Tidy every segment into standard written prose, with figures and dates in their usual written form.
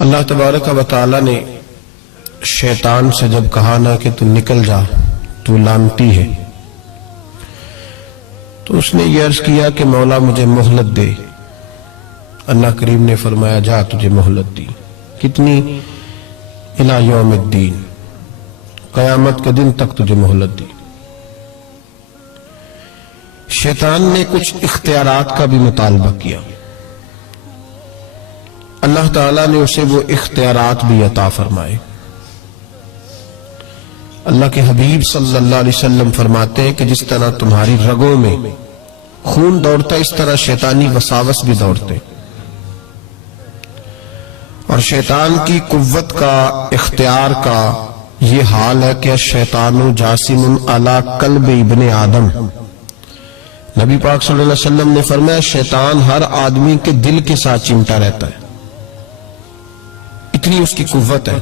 اللہ تبارک و تعالی نے شیطان سے جب کہا نا کہ تو نکل جا، تو لعنتی ہے، تو اس نے یہ عرض کیا کہ مولا مجھے مہلت دے۔ اللہ کریم نے فرمایا جا تجھے مہلت دی، کتنی؟ الی یوم الدین، قیامت کے دن تک تجھے مہلت دی۔ شیطان نے کچھ اختیارات کا بھی مطالبہ کیا، اللہ تعالیٰ نے اسے وہ اختیارات بھی عطا فرمائے۔ اللہ کے حبیب صلی اللہ علیہ وسلم فرماتے ہیں کہ جس طرح تمہاری رگوں میں خون دوڑتا ہے اس طرح شیطانی وساوس بھی دوڑتے، اور شیطان کی قوت کا، اختیار کا یہ حال ہے کہ الشیطان جاسم علی قلب ابن آدم۔ نبی پاک صلی اللہ علیہ وسلم نے فرمایا شیطان ہر آدمی کے دل کے ساتھ چمٹا رہتا ہے، اتنی اس کی قوت ہے۔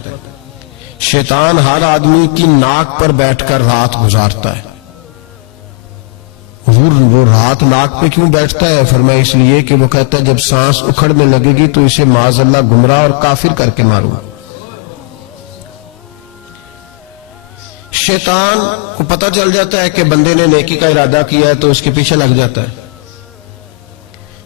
شیطان ہر آدمی کی ناک پر بیٹھ کر رات گزارتا ہے۔ وہ رات ناک پہ کیوں بیٹھتا ہے؟ فرمایا اس لیے کہ وہ کہتا ہے جب سانس اکھڑنے لگے گی تو اسے معاذ اللہ گمراہ اور کافر کر کے ماروں۔ شیطان کو پتہ چل جاتا ہے کہ بندے نے نیکی کا ارادہ کیا ہے تو اس کے پیچھے لگ جاتا ہے۔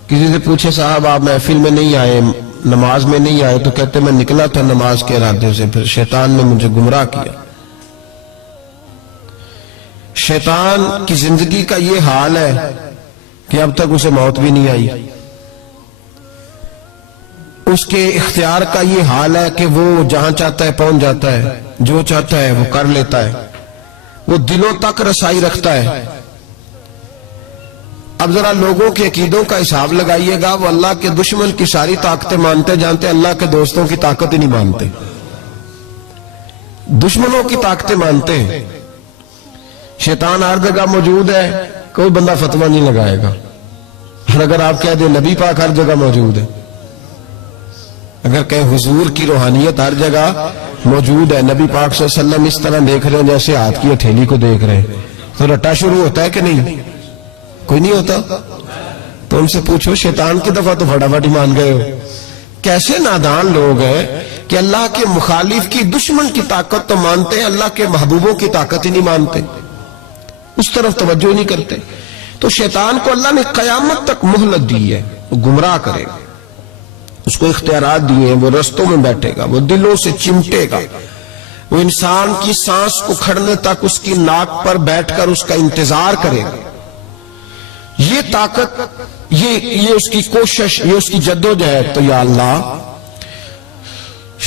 کسی سے پوچھے صاحب آپ محفل میں نہیں آئے، نماز میں نہیں آئے، تو کہتے میں نکلا تھا نماز کے ارادے سے، پھر شیطان نے مجھے گمراہ کیا۔ شیطان کی زندگی کا یہ حال ہے کہ اب تک اسے موت بھی نہیں آئی۔ اس کے اختیار کا یہ حال ہے کہ وہ جہاں چاہتا ہے پہنچ جاتا ہے، جو چاہتا ہے وہ کر لیتا ہے، وہ دلوں تک رسائی رکھتا ہے۔ اب ذرا لوگوں کے عقیدوں کا حساب لگائیے گا، وہ اللہ کے دشمن کی ساری طاقتیں مانتے جانتے اللہ کے دوستوں کی طاقت ہی نہیں مانتے، دشمنوں کی طاقتیں مانتے ہیں۔ شیطان ہر جگہ موجود ہے، کوئی بندہ فتویٰ نہیں لگائے گا، اور اگر آپ کہہ دیں نبی پاک ہر جگہ موجود ہے، اگر کہیں حضور کی روحانیت ہر جگہ موجود ہے، نبی پاک صلی اللہ علیہ وسلم اس طرح دیکھ رہے ہیں جیسے ہاتھ کی ہتھیلی کو دیکھ رہے ہیں، تو رٹا شروع ہوتا ہے کہ نہیں؟ کوئی نہیں ہوتا؟ تو ان سے پوچھو شیطان کی دفعہ تو فٹافٹ ہی مان گئے ہو۔ کیسے نادان لوگ ہیں کہ اللہ کے مخالف کی، دشمن کی طاقت تو مانتے ہیں، اللہ کے محبوبوں کی طاقت ہی نہیں مانتے، اس طرف توجہ نہیں کرتے۔ تو شیطان کو اللہ نے قیامت تک مہلت دی ہے، وہ گمراہ کرے گا، اس کو اختیارات دیے ہیں، وہ رستوں میں بیٹھے گا، وہ دلوں سے چمٹے گا، وہ انسان کی سانس کو کھڑنے تک اس کی ناک پر بیٹھ کر اس کا انتظار کرے گا۔ یہ طاقت، یہ اس کی کوشش، یہ اس کی جدوجہد۔ تو یا اللہ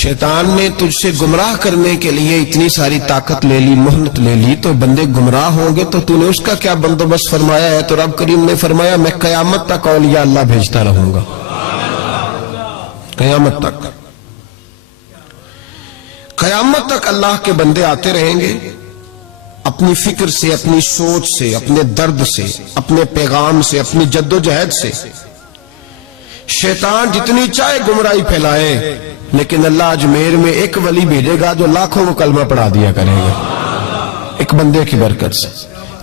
شیطان نے تجھ سے گمراہ کرنے کے لیے اتنی ساری طاقت لے لی، مہلت لے لی، تو بندے گمراہ ہوں گے تو تو نے اس کا کیا بندوبست فرمایا ہے؟ تو رب کریم نے فرمایا میں قیامت تک اولیاء اللہ بھیجتا رہوں گا، قیامت تک، قیامت تک اللہ کے بندے آتے رہیں گے، اپنی فکر سے، اپنی سوچ سے، اپنے درد سے، اپنے پیغام سے، اپنی جدوجہد سے۔ شیطان جتنی چاہے گمراہی پھیلائے، لیکن اللہ اجمیر میں ایک ولی بھیجے گا جو لاکھوں کو کلمہ پڑھا دیا کرے گا، ایک بندے کی برکت سے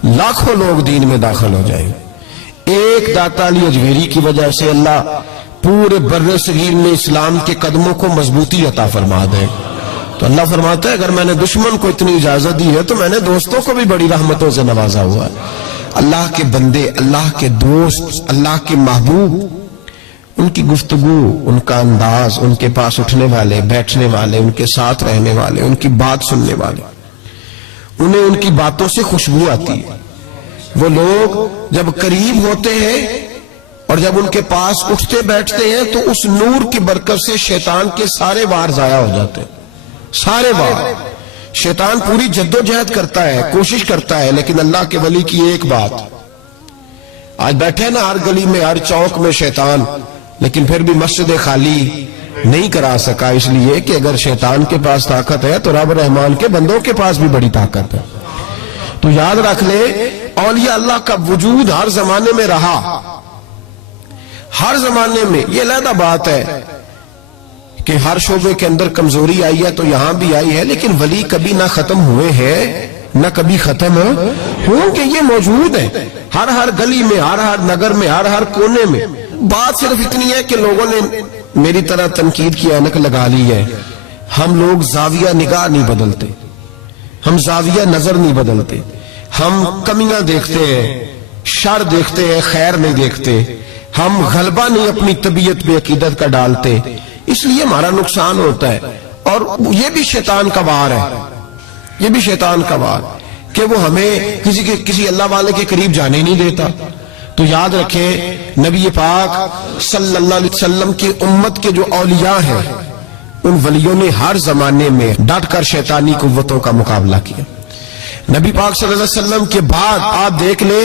لاکھوں لوگ دین میں داخل ہو جائیں گے۔ ایک داتا علی اجمیری کی وجہ سے اللہ پورے بر صغیر میں اسلام کے قدموں کو مضبوطی عطا فرما دے۔ تو اللہ فرماتا ہے اگر میں نے دشمن کو اتنی اجازت دی ہے تو میں نے دوستوں کو بھی بڑی رحمتوں سے نوازا ہوا ہے۔ اللہ کے بندے، اللہ کے دوست، اللہ کے محبوب، ان کی گفتگو، ان کا انداز، ان کے پاس اٹھنے والے، بیٹھنے والے، ان کے ساتھ رہنے والے، ان کی بات سننے والے، انہیں ان کی باتوں سے خوشبو آتی ہے۔ وہ لوگ جب قریب ہوتے ہیں اور جب ان کے پاس اٹھتے بیٹھتے ہیں تو اس نور کی برکت سے شیطان کے سارے وار ضائع ہو جاتے ہیں، سارے وار۔ شیطان پوری جدوجہد کرتا ہے، کوشش کرتا ہے، لیکن اللہ کے ولی کی ایک بات، آج بیٹھے نا ہر گلی میں، ہر چوک میں شیطان، لیکن پھر بھی مسجد خالی نہیں کرا سکا، اس لیے کہ اگر شیطان کے پاس طاقت ہے تو رب رحمان کے بندوں کے پاس بھی بڑی طاقت ہے۔ تو یاد رکھ لے اولیاء اللہ کا وجود ہر زمانے میں رہا، ہر زمانے میں۔ یہ علیحدہ بات ہے کہ ہر شعبے کے اندر کمزوری آئی ہے تو یہاں بھی آئی ہے، لیکن ولی کبھی نہ ختم ہوئے ہیں نہ کبھی ختم ہوں گے، یہ موجود ہے ہر گلی میں، ہر نگر میں، ہر کونے میں۔ بات صرف اتنی ہے کہ لوگوں نے میری طرح تنقید کی اینک لگا لی ہے. ہم لوگ زاویہ نگاہ نہیں بدلتے, ہم زاویہ نظر نہیں بدلتے, ہم کمیاں دیکھتے ہیں, شر دیکھتے ہیں, خیر نہیں دیکھتے, ہم غلبہ نہیں اپنی طبیعت پہ عقیدت کا ڈالتے, اس لیے ہمارا نقصان ہوتا ہے. اور یہ بھی شیطان کا وار ہے, یہ بھی شیطان کا وار کہ وہ ہمیں کسی اللہ والے کے قریب جانے نہیں دیتا. تو یاد رکھیں نبی پاک صلی اللہ علیہ وسلم کی امت کے جو اولیاء ہیں ان ولیوں نے ہر زمانے میں ڈٹ کر شیطانی قوتوں کا مقابلہ کیا. نبی پاک صلی اللہ علیہ وسلم کے بعد آپ دیکھ لیں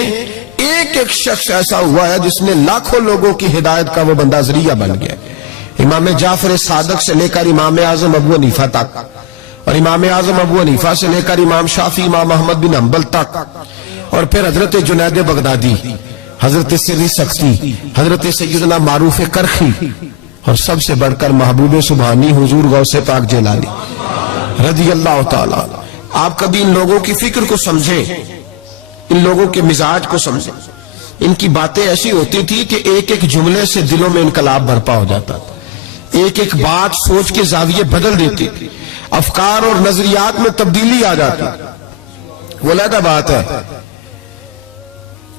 ایک ایک شخص ایسا ہوا ہے جس نے لاکھوں لوگوں کی ہدایت کا وہ بندہ ذریعہ بن گیا. امام جعفر صادق سے لے کر امام اعظم ابو حنیفہ تک, اور امام اعظم ابو حنیفہ سے لے کر امام شافعی, امام احمد بن حنبل تک, اور پھر حضرت جنید بغدادی, حضرت سری سختی, حضرت سیدنا معروف کرخی, اور سب سے بڑھ کر محبوب سبحانی حضور غوث پاک جیلانی رضی اللہ تعالی. آپ کبھی ان لوگوں کی فکر کو سمجھیں, ان لوگوں کے مزاج کو سمجھیں. ان کی باتیں ایسی ہوتی تھی کہ ایک ایک جملے سے دلوں میں انقلاب برپا ہو جاتا تھا, ایک ایک بات سوچ کے زاویے بدل دیتی تھی, افکار اور نظریات میں تبدیلی آ جاتی. وہ علیحدہ بات ہے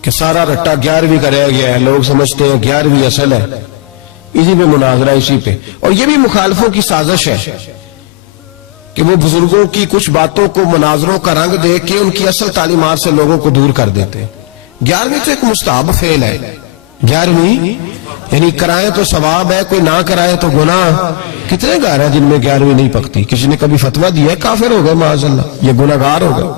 کہ سارا رٹا 11ویں کا رہ گیا ہے, لوگ سمجھتے ہیں 11ویں اصل ہے, اسی پہ مناظرہ, اسی پہ. اور یہ بھی مخالفوں کی سازش ہے کہ وہ بزرگوں کی کچھ باتوں کو مناظروں کا رنگ دے کے ان کی اصل تعلیمات سے لوگوں کو دور کر دیتے ہیں. 11ویں تو ایک مستحب فعل ہے, 11ویں یعنی کرائے تو ثواب ہے, کوئی نہ کرائے تو گناہ. کتنے گھر ہیں جن میں 11ویں نہیں پکتی؟ کسی نے کبھی فتویٰ دیا ہے کافر ہو گئے معاذ اللہ, یہ گناہ گار ہو گئے.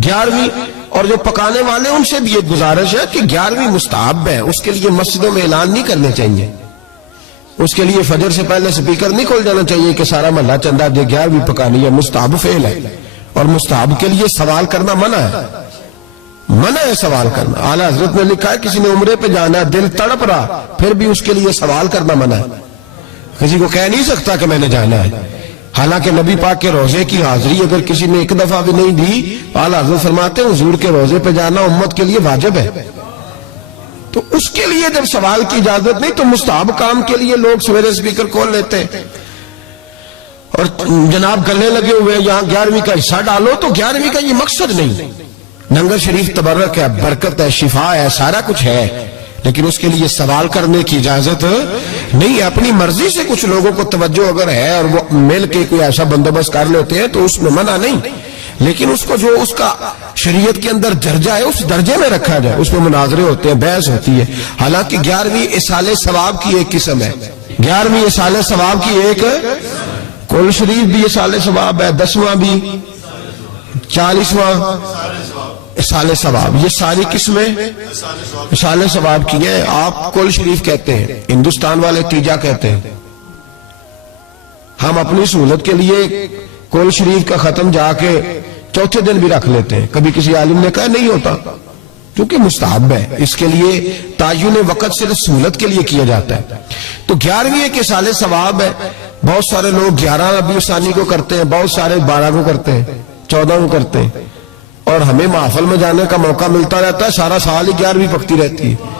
11ویں, اور جو پکانے والے ان سے بھی ایک گزارش ہے کہ 11ویں مستحب ہے, اس کے لیے مسجدوں میں اعلان نہیں کرنے چاہیے, اس کے لیے فجر سے پہلے سپیکر نہیں کھول جانا چاہیے کہ سارا محلہ چندہ دے, 11ویں پکانی ہے. مستحب فعل ہے, اور مستحب کے لیے سوال کرنا منع ہے, منع ہے سوال کرنا. اعلیٰ حضرت نے لکھا ہے کسی نے عمرے پہ جانا ہے, دل تڑپ رہا, پھر بھی اس کے لیے سوال کرنا منع ہے. کسی کو کہہ نہیں سکتا کہ میں نے جانا ہے. حالانکہ نبی پاک کے روزے کی حاضری اگر کسی نے ایک دفعہ بھی نہیں دی, اعلیٰ حضرت فرماتے ہیں حضور کے روزے پہ جانا امت کے لیے واجب ہے. تو اس کے لیے جب سوال کی اجازت نہیں تو مستحب کام کے لیے لوگ سویرے سپیکر کھول لیتے ہیں اور جناب گلنے لگے ہوئے یہاں 11ویں کا حصہ ڈالو. تو 11ویں کا یہ مقصد نہیں. لنگر شریف تبرک ہے, برکت ہے, شفا ہے, سارا کچھ ہے, لیکن اس کے لیے سوال کرنے کی اجازت نہیں ہے. اپنی مرضی سے کچھ لوگوں کو توجہ اگر ہے اور وہ مل کے کوئی ایسا بندوبست کر لیتے ہیں تو اس میں منع نہیں, لیکن اس کو جو اس کا شریعت کے اندر درجہ ہے اس درجے میں رکھا جائے. اس میں مناظرے ہوتے ہیں, بحث ہوتی ہے. حالانکہ 11ویں اصال ثواب کی ایک قسم ہے, 11ویں اصال ثواب کی ایک, کل شریف بھی اصال ثواب ہے, 10واں بھی, 40واں اصال ثواب, یہ ساری قسمیں اصال ثواب کی ہیں. آپ کل شریف کہتے ہیں, ہندوستان والے تیجا کہتے ہیں. ہم اپنی سہولت کے لیے کل شریف کا ختم جا کے چوتھے دن بھی رکھ لیتے ہیں. کبھی کسی عالم نے کہا نہیں ہوتا کیونکہ مستحب ہے, اس کے لیے تعین وقت صرف سہولت کے لیے کیا جاتا ہے. تو 11ویں ایک اصال ثواب ہے. بہت سارے لوگ 11 ربیع ثانی کو کرتے ہیں, بہت سارے 12 کو کرتے ہیں, 14 کو کرتے ہیں, اور ہمیں محفل میں جانے کا موقع ملتا رہتا ہے. سارا سال ہی 11ویں پکتی رہتی ہے.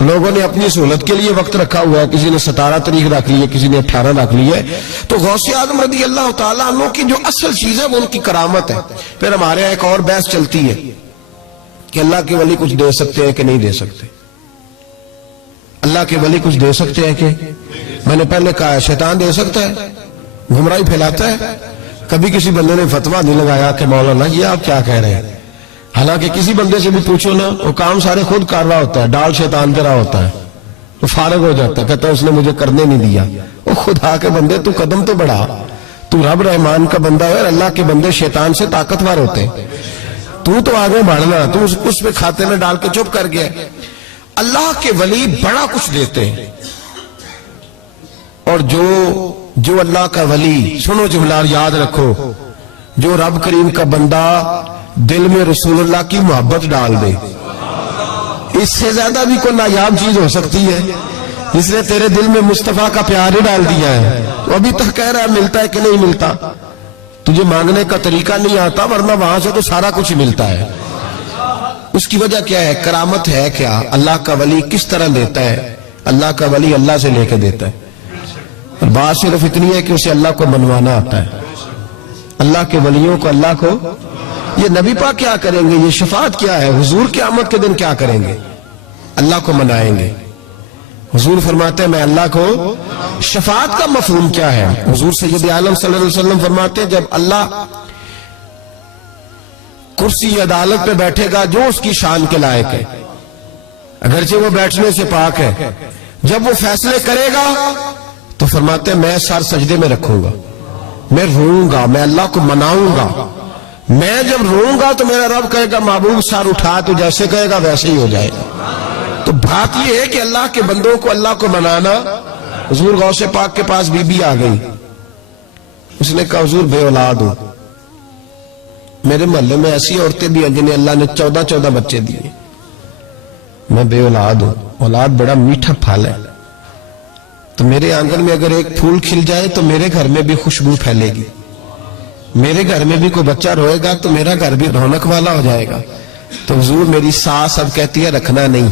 لوگوں نے اپنی سہولت کے لیے وقت رکھا ہوا ہے, کسی نے 17 تاریخ رکھ لی ہے, کسی نے 18 رکھ لی ہے. تو غوث اعظم رضی اللہ تعالیٰ عنہ کی جو اصل چیز ہے وہ ان کی کرامت ہے. پھر ہمارے یہاں ایک اور بحث چلتی ہے کہ اللہ کے ولی کچھ دے سکتے ہیں کہ نہیں دے سکتے. اللہ کے ولی کچھ دے سکتے ہیں کہ, میں نے پہلے کہا ہے شیطان دے سکتا ہے, گمراہی پھیلاتا ہے. کبھی کسی بندے نے فتویٰ نہیں لگایا کہ مولانا یہ آپ کیا کہہ رہے ہیں. حالانکہ کسی بندے سے بھی پوچھو نا, وہ کام سارے خود کر رہا ہوتا ہے, ڈال شیطان کے رہا ہوتا ہے, وہ فارغ ہو جاتا ہے, کہتا ہے اس نے مجھے کرنے نہیں دیا. وہ خدا کے بندے تو قدم تو بڑھا, تو رب رحمان کا بندہ ہے, اور اللہ کے بندے شیطان سے طاقتور ہوتے ہیں. تو آگے بڑھنا, تو اس پہ کھاتے میں ڈال کے چپ کر گیا. اللہ کے ولی بڑا کچھ دیتے ہیں, اور جو اللہ کا ولی, سنو جملہ یاد رکھو, جو رب کریم کا بندہ دل میں رسول اللہ کی محبت ڈال دے, اس سے زیادہ بھی کوئی نایاب چیز ہو سکتی ہے. جس نے تیرے دل میں مصطفیٰ کا پیار ہی ڈال دیا ہے, وہ ابھی تک کہہ رہا ہے ملتا ہے کہ نہیں ملتا. تجھے مانگنے کا طریقہ نہیں آتا, ورنہ وہاں سے تو سارا کچھ ملتا ہے. اس کی وجہ کیا ہے؟ کرامت ہے. کیا اللہ کا ولی کس طرح دیتا ہے؟ اللہ کا ولی اللہ سے لے کے دیتا ہے. اور بات صرف اتنی ہے کہ اسے اللہ کو منوانا آتا ہے، اللہ کے ولیوں کو، اللہ کو۔ یہ نبی پاک کیا کریں گے، یہ شفاعت کیا ہے، حضور قیامت کے دن کیا کریں گے، اللہ کو منائیں گے۔ حضور فرماتے ہیں میں اللہ کو، شفاعت کا مفہوم کیا ہے؟ حضور سید عالم صلی اللہ علیہ وسلم فرماتے ہیں جب اللہ کرسی عدالت پہ بیٹھے گا جو اس کی شان کے لائق ہے، اگرچہ وہ بیٹھنے سے پاک ہے، جب وہ فیصلے کرے گا تو فرماتے ہیں میں سر سجدے میں رکھوں گا، میں روؤں گا، میں اللہ کو مناؤں گا۔ میں جب روؤں گا تو میرا رب کہے گا محبوب سر اٹھا، تو جیسے کہے گا ویسے ہی ہو جائے گا۔ تو بات یہ ہے کہ اللہ کے بندوں کو اللہ کو منانا۔ حضور غوث پاک کے پاس بی بی آ گئی، اس نے کہا حضور بے اولاد ہوں، میرے محلے میں ایسی عورتیں بھی ہیں جنہیں اللہ نے 14 بچے دیے، میں بے اولاد ہوں، اولاد بڑا میٹھا پھل ہے، تو میرے آنگن میں اگر ایک پھول کھل جائے تو میرے گھر میں بھی خوشبو پھیلے گی، میرے گھر میں بھی کوئی بچہ روئے گا تو میرا گھر بھی رونق والا ہو جائے گا۔ تو حضور میری ساس اب کہتی ہے رکھنا نہیں،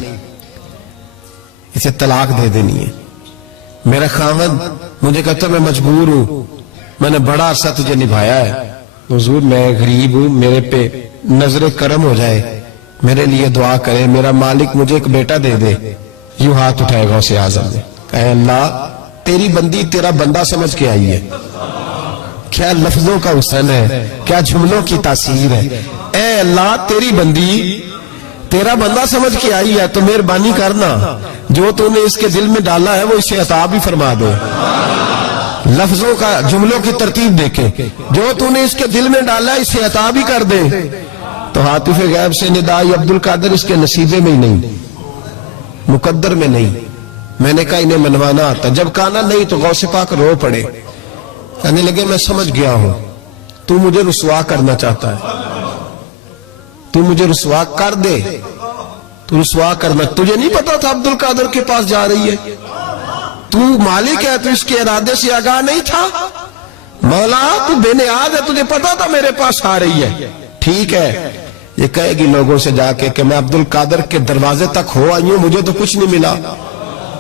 اسے طلاق دے دینی ہے۔ میرا خاوند مجھے کہتا ہے میں مجبور ہوں، میں نے بڑا عرصہ تجھے نبھایا ہے، حضور میں غریب ہوں، میرے پہ نظر کرم ہو جائے، میرے لیے دعا کرے، میرا مالک مجھے ایک بیٹا دے دے۔ یوں ہاتھ اٹھائے غوث اعظم نے، کہے اللہ تیری بندی تیرا بندہ سمجھ کے آئی ہے، کیا لفظوں کا حسن ہے، کیا جملوں کی تاثیر ہے۔ اے اللہ تیری بندی تیرا بندہ سمجھ کے آئی ہے تو مہربانی کرنا، جو تو نے اس کے دل میں ڈالا ہے وہ اسے عطا بھی فرما دے۔ لفظوں کا، جملوں کی ترتیب دیکھیں، جو تو نے اس کے دل میں ڈالا ہے اسے عطا بھی کر دے۔ تو حاطف غیب سے ندائی عبد القادر اس کے نصیبے میں ہی نہیں، مقدر میں نہیں۔ میں نے کہا انہیں منوانا آتا، جب کہا نہیں تو غوث پاک رو پڑے، کہنے لگے میں سمجھ گیا ہوں تو مجھے رسوا کرنا چاہتا ہے، تو مجھے رسوا کر دے، تو رسوا کرنا، تجھے نہیں پتا تھا عبد القادر کے پاس جا رہی ہے، تو مالک ہے، تو اس کے ارادے سے آگاہ نہیں تھا، مولا تو بے نیاز ہے، تجھے پتا تھا میرے پاس آ رہی ہے، ٹھیک ہے۔ یہ کہے گی لوگوں سے جا کے کہ میں عبد القادر کے دروازے تک ہو آئی ہوں، مجھے تو کچھ نہیں ملا،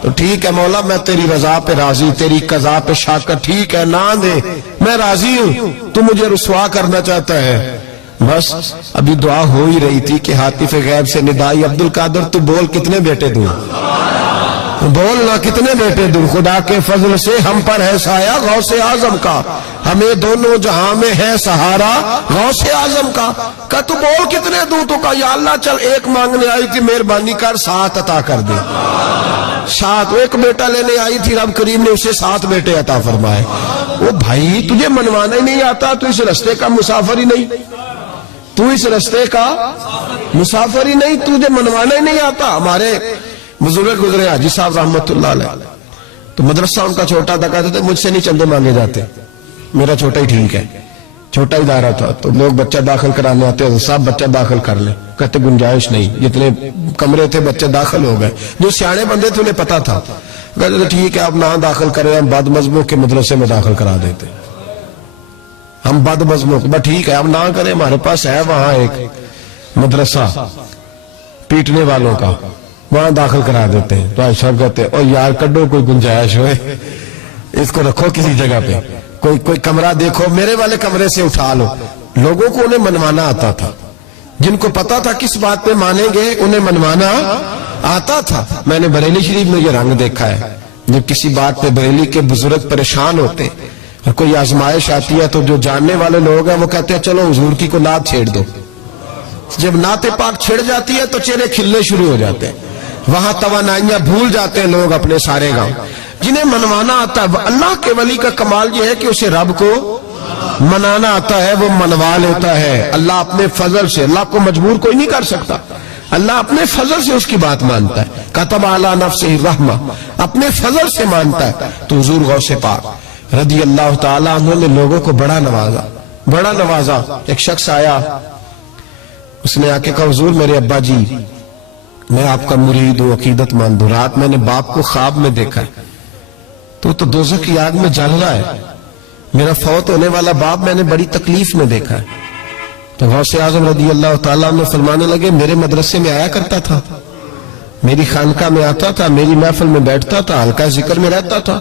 تو ٹھیک ہے مولا میں تیری رضا پہ راضی، تیری قضا پہ شاکر، ٹھیک ہے نہ دے میں راضی ہوں، تو مجھے رسوا کرنا چاہتا ہے۔ بس ابھی دعا ہو ہی رہی تھی کہ حاطف غیب سے ندائی عبد القادر تو بول کتنے بیٹے دوں، بولنا کتنے بیٹے دوں، خدا کے فضل سے ہم پر ہے سایہ غوث اعظم کا، ہمیں دونوں جہاں میں ہے سہارا غوث اعظم کا۔ کہا تو بول کتنے دوں، تو کہا یا اللہ چل ایک مانگنے آئی تھی مہربانی کر 7 عطا کر دے۔ 7، ایک بیٹا لینے آئی تھی، رب کریم نے اسے 7 بیٹے عطا فرمائے۔ وہ بھائی تجھے منوانا ہی نہیں آتا، تو اس رستے کا مسافر ہی نہیں، تو اس رستے کا مسافر ہی نہیں، تجھے منوانا ہی نہیں آتا۔ ہمارے بزرگ گزرے حاجی صاحب رحمت اللہ علیہ، تو مدرسہ ان کا چھوٹا تھا، کہتے تھے مجھ سے نہیں چندے مانگے جاتے، میرا چھوٹا ہی ٹھیک ہے، چھوٹا ادارہ تھا، تو لوگ بچہ داخل کرانے آتے ہیں، صاحب بچہ داخل کر لیں، کہتے گنجائش نہیں، جتنے کمرے تھے بچے داخل ہو گئے، جو سیانے بندے تھے انہیں پتا تھا، کہتے تھے ٹھیک ہے آپ نہ داخل کریں، ہم بد مذہبوں کے مدرسے میں داخل کرا دیتے، ہم بد مذہبوں کو، ٹھیک ہے آپ نہ کریں، ہمارے پاس ہے وہاں ایک مدرسہ پیٹنے والوں کا، وہاں داخل کرا دیتے ہیں۔ تو آج صاحب کہتے ہیں اور یار کڈو کوئی گنجائش ہوئے، اس کو رکھو کسی جگہ پہ، کوئی کمرہ دیکھو، میرے والے کمرے سے اٹھا لو۔ لوگوں کو انہیں منوانا آتا تھا، جن کو پتا تھا کس بات پہ مانیں گے انہیں منوانا آتا تھا۔ میں نے بریلی شریف میں یہ رنگ دیکھا ہے، جب کسی بات پہ بریلی کے بزرگ پریشان ہوتے اور کوئی آزمائش آتی ہے تو جو جاننے والے لوگ ہیں وہ کہتے ہیں چلو حضور کی کو نعت چھیڑ دو، جب نعت پاک چھڑ جاتی ہے تو چہرے کھلنے شروع ہو جاتے ہیں، وہاں توانائیاں بھول جاتے ہیں لوگ اپنے سارے گاؤں۔ جنہیں منوانا آتا ہے، اللہ کے ولی کا کمال یہ ہے کہ اسے رب کو منانا آتا ہے، وہ منوا لیتا ہے۔ اللہ اپنے فضل سے، اللہ کو مجبور کوئی نہیں کر سکتا، اللہ اپنے فضل سے اس کی بات مانتا ہے۔ کتب علی نفسہ الرحمہ، اپنے فضل سے مانتا ہے۔ تو حضور غوث پاک رضی اللہ تعالیٰ عنہ نے لوگوں کو بڑا نوازا۔ ایک شخص آیا، اس نے آ کے کہا حضور میرے ابا جی میں آپ کا مرید ہوں، عقیدت مند ہوں، رات میں نے باپ کو خواب میں دیکھا ہے، تو دوزخ کی آگ میں جل رہا ہے، میرا فوت ہونے والا باپ میں نے بڑی تکلیف میں دیکھا ہے۔ تو غوث اعظم رضی اللہ تعالیٰ عنہ فرمانے لگے میرے مدرسے میں آیا کرتا تھا، میری خانقاہ میں آتا تھا، میری محفل میں بیٹھتا تھا، حلقہ ذکر میں رہتا تھا،